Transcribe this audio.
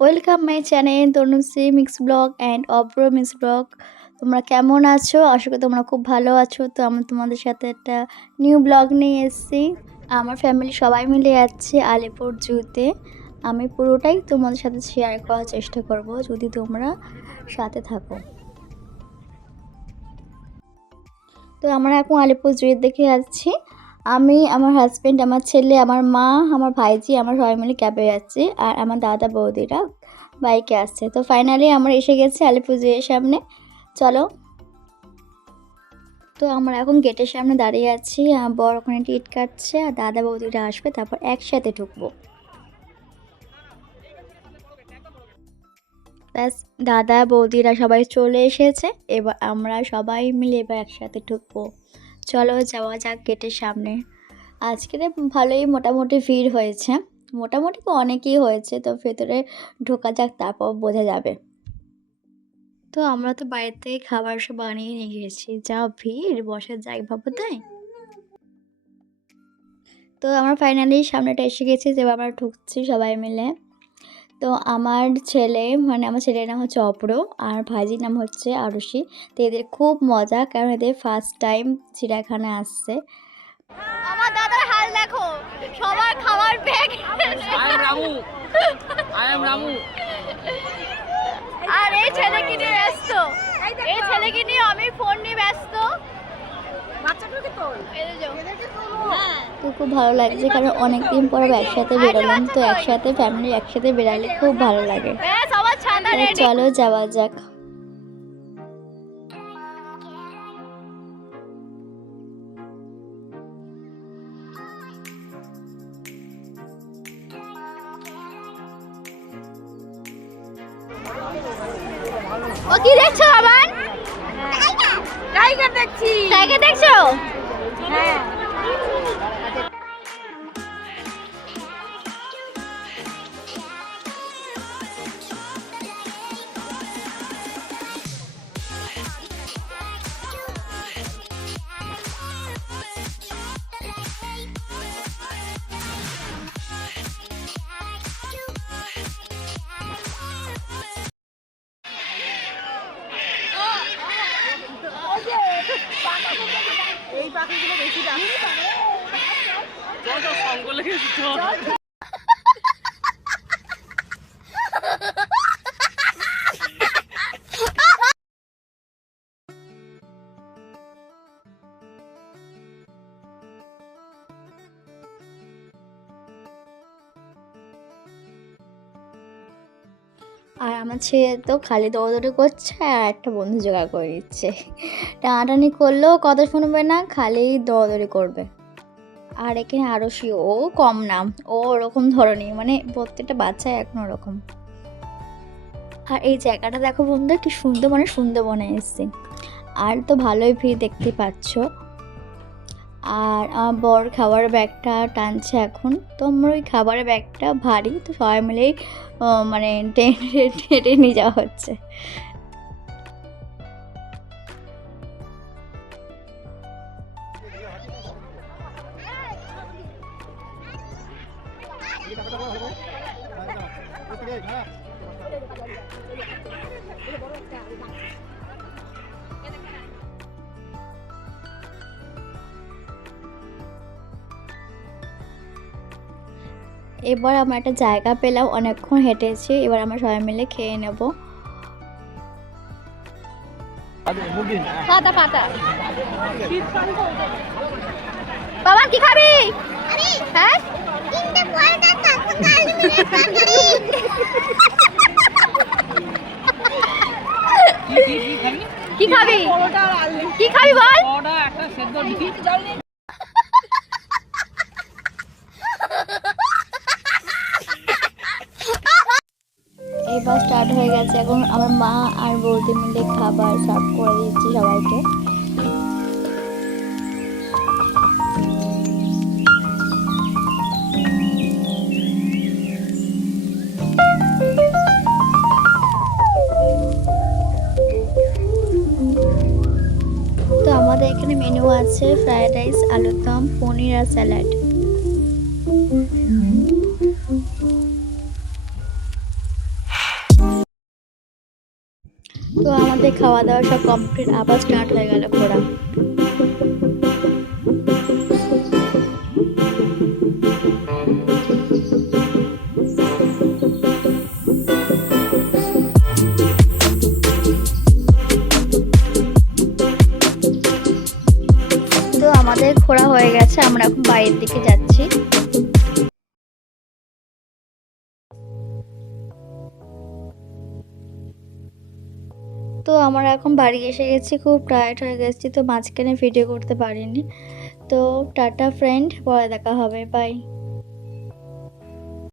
Welcome my channel Tanushree mix vlog and Abhra mix vlog. তোমরা কেমন আছো? আশা করি তোমরা খুব ভালো আছো। তো আমি তোমাদের সাথে একটা নিউ ব্লগ নিয়ে এসেছি। আমার ফ্যামিলি সবাই মিলে যাচ্ছে আলিপুর জুতে। আমি পুরোটাই তোমাদের সাথে শেয়ার করার চেষ্টা করব, যদি তোমরা সাথে থাকো। তো আমরা এখন আলিপুর জুয়ের দেখে যাচ্ছি। আমি, আমার হাজব্যান্ড, আমার ছেলে, আমার মা, আমার ভাইজি, আমরা সবাই মিলে ক্যাবে যাচ্ছি। আর আমার দাদা বৌদিরা বাইকে আসছে। তো ফাইনালি আমরা এসে গেছি আলিপুর জুয়ের সামনে। চলো। তো আমরা এখন গেটের সামনে দাঁড়িয়ে আছি। বর ওখানে টিকিট কাটছে আর দাদা বৌদিরা আসবে, তারপর একসাথে ঢুকবো। ব্যাস, দাদা বৌদিরা সবাই চলে এসেছে। এবার আমরা সবাই মিলে এবার একসাথে ঢুকবো। চলো যাওয়া যাক গেটের সামনে। আজকে ভালোই মোটামুটি ভিড় হয়েছে, মোটামুটি তো অনেকই হয়েছে। তো ভেতরে ঢোকা যাক, তারপর বোঝা যাবে। তো আমরা তো বাইরে থেকে খাবার সব বানিয়ে নিয়ে গেছি, যা ভিড়, বসার জায়গা ভাবো তাই। তো আমরা ফাইনালি সামনেটা এসে গেছি, যে আমরা ঢুকছি সবাই মিলে। তো আমার ছেলে, মানে আমার ছেলের নাম হচ্ছে অপর, আর ভাইজির নাম হচ্ছে আরুষি। তো এদের খুব মজা, কারণ এদের ফার্স্ট টাইম চিড়িয়াখানায় আসছে। আমার দাদার হাল দেখো, সবার খাবার ব্যাগ। আর এই ছেলেকে নিয়ে ব্যস্ত, এই ছেলেকে নিয়ে আমি ফোন নিয়ে ব্যস্ত। তো খুব ভালো লাগছে, কারণ অনেকদিন পর একসাথে বেরোলাম। তো একসাথে ফ্যামিলি একসাথে বেরালে খুব ভালো লাগে। চলো যাওয়া যাক। ও কি দেখছো আবার? টাইগার দেখছি। টাইগার দেখছো? হ্যাঁ। এই পাখিগুলো বেশি দাম। আর আমার ছেলে তো খালি দৌড়দৌড়ি করছে, আর একটা বন্ধু জোগাড় করে দিচ্ছে। টানাটানি করলেও কথা শুনবে না, খালি দৌড়দৌড়ি করবে। আর এখানে আরুষি, ও কম নাম, ও ওরকম ধরনের, মানে প্রত্যেকটা বাচ্চা এখন ওরকম। আর এই জায়গাটা দেখো বন্ধু, কি সুন্দর, মানে সুন্দরবনে এসেছি। আর তো ভালোই ভিড় দেখতে পাচ্ছ। আর আমার বর খাবার ব্যাগটা টানছে এখন। তো আমার ওই খাবারের ব্যাগটা ভারী, তো সবাই মিলেই মানে টেনে নিয়ে যাওয়া হচ্ছে। এবার আমরা একটা জায়গা পেলাম, অনেকক্ষণ হেঁটেছি, এবার আমরা সবাই মিলে খেয়ে নেব। পাতা পাতা। বাবা কি খাবি? হ্যাঁ, কি খাবি? কি খাবি বল? এবার স্টার্ট হয়ে গেছে। এখন আমার মা আর বৌদি মিলে খাবার সার্ভ করে দিচ্ছি সবাইকে। তো আমাদের এখানে মেনু আছে ফ্রাইড রাইস, আলুর দম, পনির আর স্যালাড। তো আমাদের খাওয়া দাওয়া সব কমপ্লিট, আবার স্টার্ট হয়ে গেল ঘোরা। তো আমাদের ঘোরা হয়ে গেছে, আমরা এখন বাড়ির দিকে যাচ্ছি। তো আমরা এখন বাড়ি এসে গেছি, খুব টায়ার্ড হয়ে গেছি, তো মাঝখানে ভিডিও করতে পারিনি। তো টাটা ফ্রেন্ড, পরে দেখা হবে, বাই।